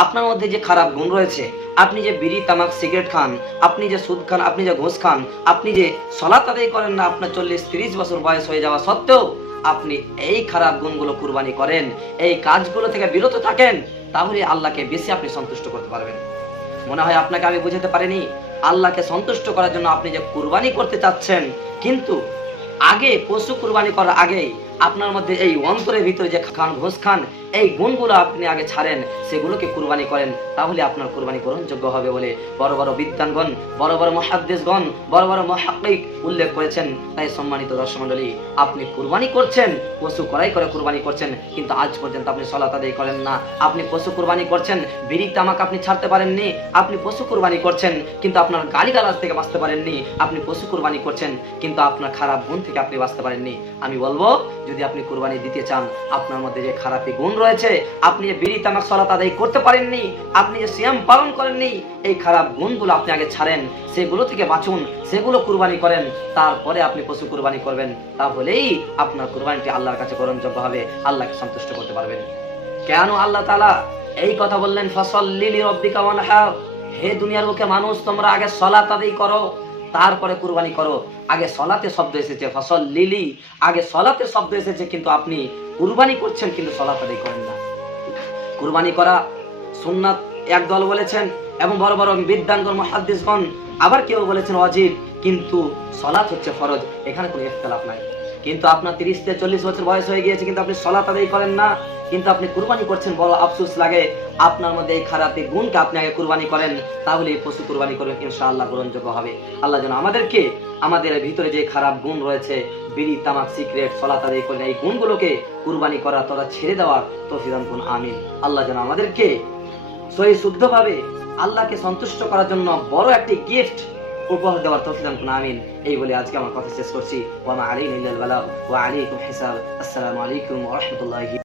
আপনার মধ্যে যে খারাপ গুণ রয়েছে, আপনি যে বিড়ি, তামাক, সিগারেট খান, আপনি যে সুদ খান, আপনি যে ঘোষ খান, আপনি যে সলাত আদায় করেন না, আপনার চল্লিশ, তিরিশ বছর বয়স হয়ে যাওয়া সত্ত্বেও আপনি এই খারাপ গুণগুলো কুরবানি করেন, এই কাজগুলো থেকে বিরত থাকেন, তাহলে আল্লাহকে বেশি আপনি সন্তুষ্ট করতে পারবেন। মনে হয় আপনাকে আমি বুঝাতে পারিনি? আল্লাহকে সন্তুষ্ট করার জন্য আপনি যে কুরবানি করতে চাচ্ছেন, কিন্তু আগে পশু কুরবানি করার আগেই আপনার মধ্যে এই অন্তরের ভিতরে যে খান, ঘোষ খান এই গুণগুলো আপনি আগে ছাড়েন, সেগুলোকে কুরবানি করেন, তাহলে আপনার কুরবানি গ্রহণযোগ্য হবে বলে বড় বড় বিদ্যানগণ বড় বড় মহাদ্দেশগণ বড় বড় মহাকিক উল্লেখ করেছেন। তাই সম্মানিত দর্শক মণ্ডলী, আপনি কুরবানি করছেন, পশু করাই করে কুরবানি করছেন, কিন্তু আজ পর্যন্ত আপনি সলাত আদায় করেন না। আপনি পশু কুরবানি করছেন বিড়ি তামাক আপনি ছাড়তে পারেননি, আপনি পশু কুরবানি করছেন, কিন্তু আপনার গালিগালাজ থেকে বাঁচতে পারেননি, আপনি পশু কুরবানি করছেন, কিন্তু আপনার খারাপ গুণ থেকে আপনি বাঁচতে পারেননি। আমি বলব, যদি আপনি কুরবানি দিতে চান, আপনার মধ্যে যে খারাপি গুণ রয়েছে। আপনি যে বিড়ি তামাক সলাত আদায় করতে পারেননি, আপনি যে সিয়াম পালন করেননি, এই খারাপ গুণগুলো আপনি আগে ছাড়েন, সেগুলো থেকে বাঁচুন, সেগুলো কুরবানি করেন, তারপরে আপনি পশু কুরবানি করবেন। তাহলেই আপনার কুরবানিটি আল্লাহর কাছে গ্রহণযোগ্য হবে, আল্লাহকে সন্তুষ্ট করতে পারবেন। কেন আল্লাহ তাআলা এই কথা বললেন ফসল লিলি রব্বিকা ওয়ানহার হে দুনিয়ার মুখে মানুষ, তোমরা আগে সলাত আদায় করো, তারপরে কুরবানি করো। আগে সলাতে শব্দ এসেছে ফসল লিলি আগে সলাতে শব্দ এসেছে, কিন্তু আপনি কুরবানি করছেন কিন্তু সলাত আদায় করেন না। কুরবানি করা সুন্নাত একদল বলেছেন এবং বড় বড় বিদ্যাঙ্গন মহাদ্দিসগণ আবার কেউ বলেছেন অজিব, কিন্তু সলাৎ হচ্ছে ফরজ, এখানে কোনো ইখতলাফ নাই। কিন্তু আপনার তিরিশ থেকে চল্লিশ বছর বয়স হয়ে গিয়েছে, কিন্তু আপনি সলাৎ আদায় করেন না। কিন্তু আপনি কুরবানি করছেন, বড় আফসোস লাগে। আপনার মধ্যে এই খারাপ গুণকে আপনি আগে কুরবানি করেন, তাহলে এই পশু কুরবানি করবেন, ইনশাআল্লাহ গ্রহণযোগ্য হবে। আল্লাহ যেন আমাদেরকে, আমাদের ভিতরে যে খারাপ গুণ রয়েছে, বিড়ি, তামাক, সিগারেট সলাত আদায় করেন, এই গুণগুলোকে কুরবানি করা, তথা ছেড়ে দেওয়ার তফিদান গুণ আমিন। আল্লাহ যেন আমাদেরকে সহি, শুদ্ধভাবে আল্লাহকে সন্তুষ্ট করার জন্য বড় একটি গিফট উপহার দেওয়ার তৌফিক দান আমিন। এই বলে আজকে আমার কথা শেষ করছি। ওয়া হিসাব। আসসালামু আলাইকুম ওয়া রাহমাতুল্লাহি